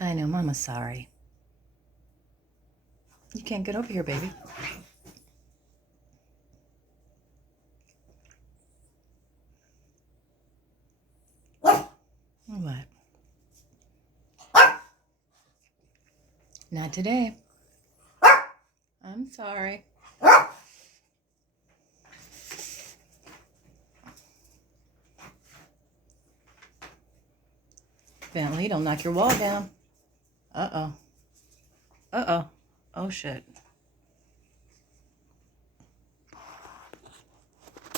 I know, Mama's sorry. You can't get over here, baby. What? Not today. I'm sorry. Bentley, don't knock your wall down. Uh-oh. Uh-oh. Oh, shit.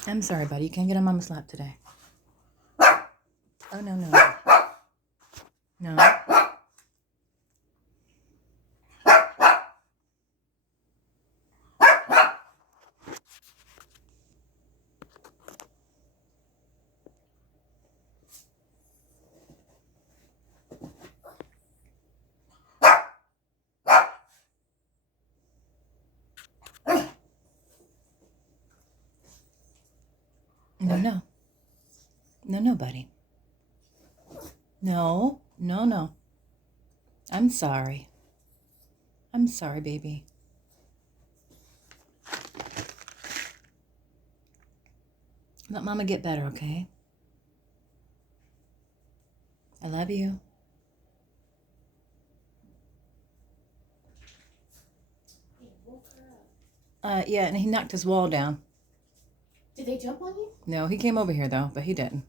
I'm sorry, buddy. You can't get on Mama's lap today. Oh, no, no. No. No, no. No, no, buddy. No, no, no. I'm sorry. I'm sorry, baby. Let Mama get better, okay? I love you. Yeah, and he knocked his wall down. Did they jump on you? No, he came over here, though, but he didn't.